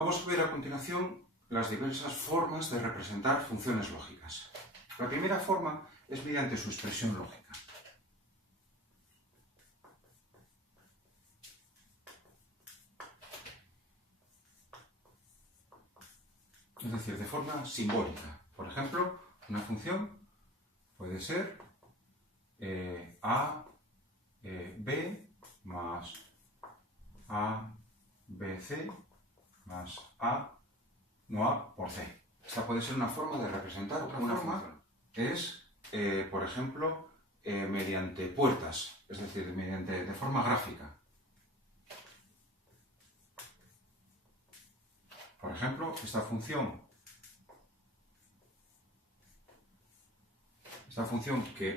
Vamos a ver a continuación las diversas formas de representar funciones lógicas. La primera forma es mediante su expresión lógica. Es decir, de forma simbólica. Por ejemplo, una función puede ser a, b más a, b, c más a, no a por c. Esta puede ser una forma de representar una función. Es, por ejemplo, mediante puertas, es decir, de forma gráfica. Por ejemplo, esta función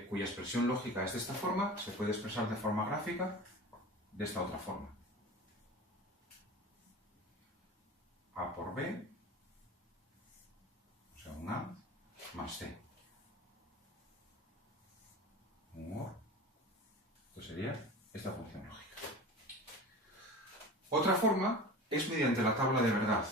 cuya expresión lógica es de esta forma, se puede expresar de forma gráfica de esta otra forma. A por B, o sea, un A, más C. Un OR. Esto sería esta función lógica. Otra forma es mediante la tabla de verdad.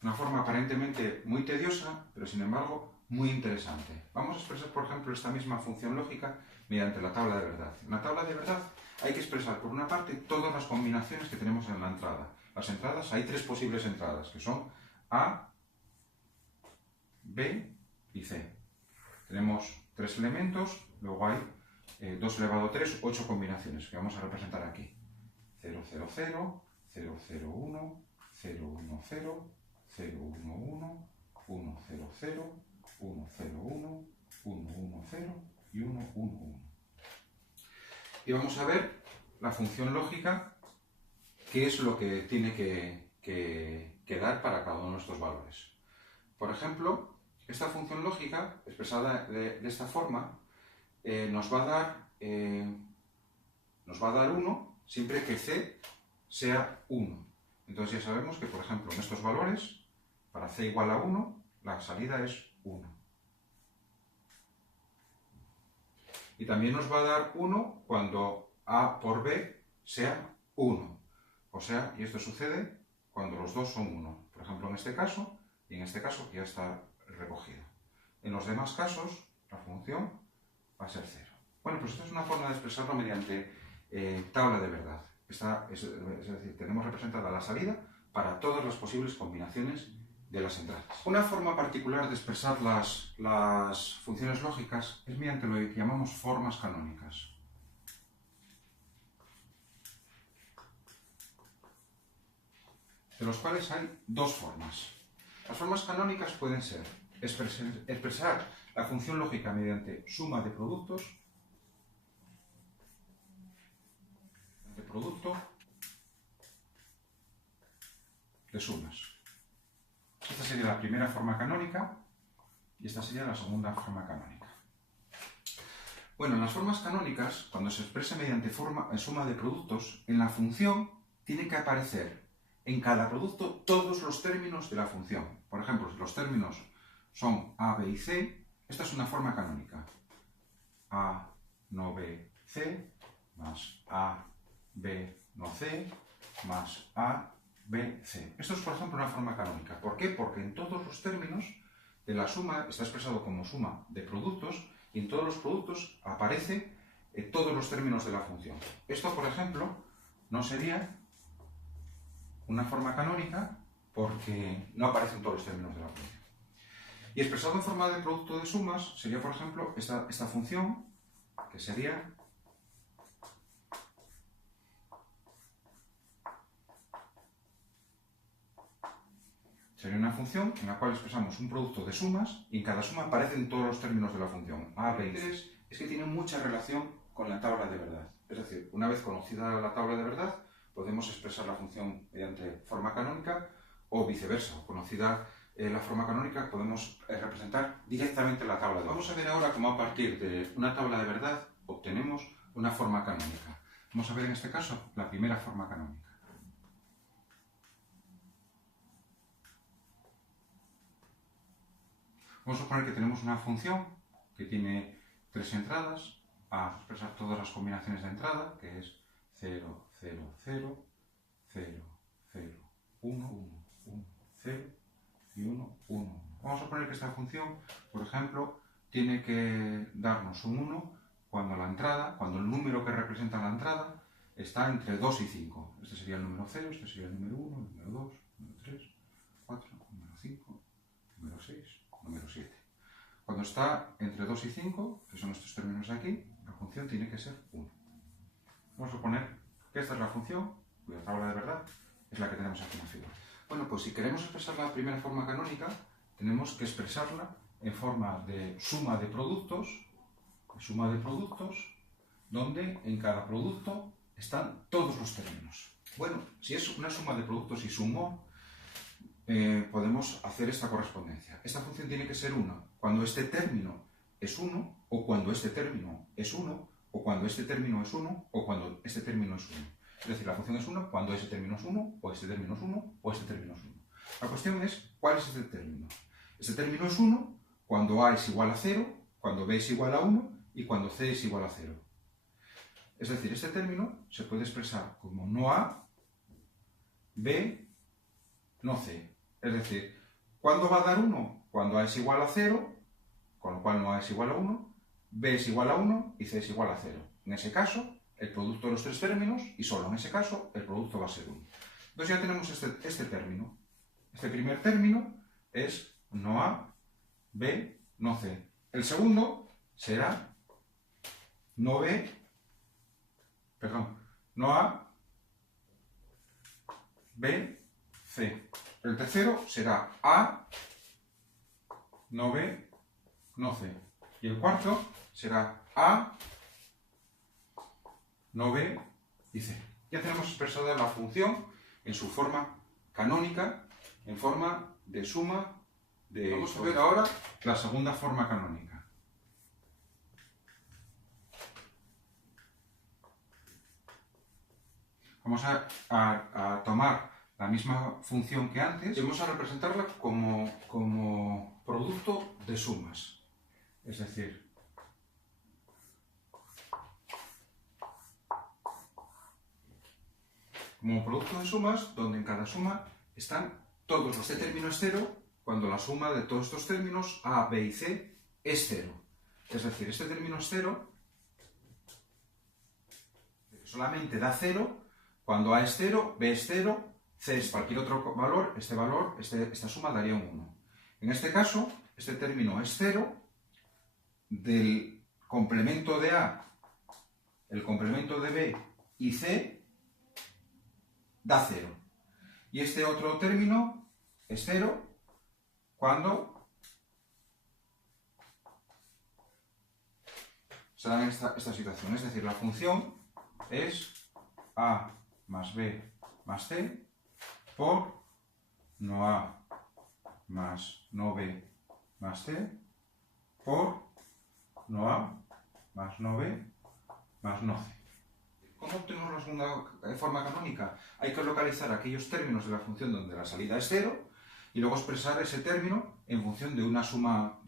Una forma aparentemente muy tediosa, pero sin embargo muy interesante. Vamos a expresar, por ejemplo, esta misma función lógica mediante la tabla de verdad. En la tabla de verdad hay que expresar, por una parte, todas las combinaciones que tenemos en la entrada. Las entradas, hay tres posibles entradas, que son A, B y C. Tenemos tres elementos, luego hay 2 elevado a 3, 8 combinaciones, que vamos a representar aquí. 0, 0, 0, 0, 0, 1, 0, 1, 0, 0, 1, 1, 1, 0, 0, 1, 0, 1, 1, 1, 0 y 1, 1, 1. Y vamos a ver la función lógica, qué es lo que tiene que dar para cada uno de estos valores. Por ejemplo, esta función lógica, expresada de esta forma, nos va a dar 1 siempre que c sea 1. Entonces ya sabemos que, por ejemplo, en estos valores, para c igual a 1, la salida es 1. Y también nos va a dar 1 cuando a por b sea 1. O sea, y esto sucede cuando los dos son 1. Por ejemplo, en este caso, y en este caso que ya está recogido. En los demás casos, la función va a ser 0. Bueno, pues esta es una forma de expresarlo mediante tabla de verdad. Es decir, tenemos representada la salida para todas las posibles combinaciones de las entradas. Una forma particular de expresar las funciones lógicas es mediante lo que llamamos formas canónicas. De los cuales hay dos formas. Las formas canónicas pueden ser expresar la función lógica mediante suma de productos, de producto de sumas. Esta sería la primera forma canónica y esta sería la segunda forma canónica. Bueno, en las formas canónicas, cuando se expresa mediante suma de productos, en la función tienen que aparecer en cada producto todos los términos de la función. Por ejemplo, si los términos son A, B y C, esta es una forma canónica. A no B, C, más A, B no C, más A, B, C. Esto es, por ejemplo, una forma canónica. ¿Por qué? Porque en todos los términos de la suma está expresado como suma de productos y en todos los productos aparece todos los términos de la función. Esto, por ejemplo, no sería una forma canónica porque no aparecen todos los términos de la función. Y expresado en forma de producto de sumas sería, por ejemplo, esta función, que sería una función en la cual expresamos un producto de sumas y en cada suma aparecen todos los términos de la función. A, B y C es que tiene mucha relación con la tabla de verdad. Es decir, una vez conocida la tabla de verdad, podemos expresar la función mediante forma canónica o viceversa. Conocida la forma canónica, podemos representar directamente la tabla de verdad. Vamos a ver ahora cómo a partir de una tabla de verdad obtenemos una forma canónica. Vamos a ver en este caso la primera forma canónica. Vamos a suponer que tenemos una función que tiene tres entradas, a expresar todas las combinaciones de entrada, que es 0, 0, 0, 0, 0, 1, 1, 1, 0 y 1, 1, 1. Vamos a poner que esta función, por ejemplo, tiene que darnos un 1 cuando la entrada, cuando el número que representa la entrada está entre 2 y 5. Este sería el número 0, este sería el número 1, el número 2, el número 3, 4, el número 5, el número 6, el número 7. Cuando está entre 2 y 5, que son estos términos de aquí, la función tiene que ser 1. Vamos a suponer que esta es la función, cuya tabla de verdad es la que tenemos aquí en la figura. Bueno, pues si queremos expresar la primera forma canónica, tenemos que expresarla en forma de suma de productos, donde en cada producto están todos los términos. Bueno, si es una suma de productos y sumo, podemos hacer esta correspondencia. Esta función tiene que ser 1 cuando este término es 1, o cuando este término es 1, o cuando este término es 1, o cuando este término es 1. Es decir, la función es 1 cuando ese término es 1, o este término es 1, o este término es 1. La cuestión es, ¿cuál es este término? Este término es 1 cuando A es igual a 0, cuando B es igual a 1 y cuando C es igual a 0. Es decir, este término se puede expresar como no A, B, no C. Es decir, ¿cuándo va a dar 1? Cuando A es igual a 0, con lo cual no A es igual a 1, B es igual a 1 y C es igual a 0. En ese caso, el producto de los tres términos, y solo en ese caso, el producto va a ser 1. Entonces ya tenemos este término. Este primer término es no A, B, no C. El segundo será no A, B, C. El tercero será A, no B, no C. Y el cuarto será A, no B y C. Ya tenemos expresada la función en su forma canónica, en forma de suma de... Vamos a ver ahora la segunda forma canónica. Vamos a tomar la misma función que antes y vamos a representarla como producto de sumas. Es decir, como producto de sumas, donde en cada suma están todos los. Este término es 0 cuando la suma de todos estos términos, A, B y C, es 0. Es decir, este término es 0, solamente da 0 cuando A es 0, B es 0, C es cualquier otro valor, esta suma daría un 1. En este caso, este término es 0, del complemento de A, el complemento de B y C da 0. Y este otro término es 0 cuando se da esta situación. Es decir, la función es A más B más C por no A más no B más C por no A más no B más no C. ¿Cómo obtenemos la segunda forma canónica? Hay que localizar aquellos términos de la función donde la salida es 0 y luego expresar ese término en función de una suma